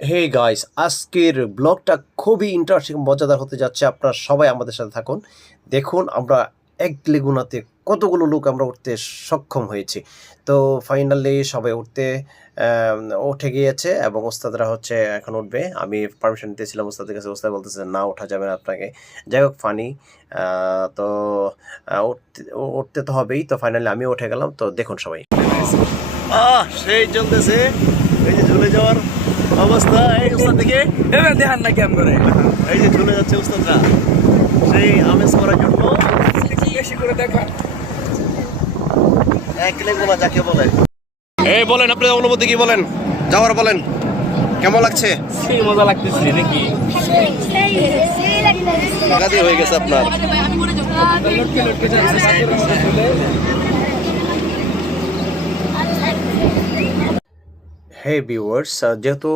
Hey guys, আজকের ব্লগটা খুবই ইন্টারেস্টিং মজাদার হতে যাচ্ছে। আপনারা সবাই আমাদের সাথে থাকুন। দেখুন আমরা এক লেগুনাতে কতগুলো লোক আমরা উঠতে সক্ষম হয়েছি। তো ফাইনালি সবাই আম উঠে গিয়েছে এবং ওস্তাদরা হচ্ছে এখন উঠবে। আমি পারমিশন দিয়েছিলাম ওস্তাদের কাছে। ওস্তাদ বলতেছে, "না ওঠা যাবে না আপনাকে।" যাই হোক ফানি। আ তো উঠতে তো হবেই। তো ফাইনালি আমিও উঠে গেলাম। তো দেখুন সবাই। সেই চলতেছে। এই যে ঝুলে যাওয়ার অবস্থা। এই উস্তাদ দেখে এবার দেখান না কেমন করে এই যে ঝুলে যাচ্ছে উস্তাদরা সেই আমেজ করার জন্য। বেশি করে দেখা এক লেগুনা যাকে বলে। এই বলেন আপনার অনুভূতি কি বলেন, যাওয়ার বলেন কেমন লাগছে? সেই মজা লাগতেছে নাকি গাদি হয়ে গেছে আপনার। হে ভিউয়ার্স, যেহেতু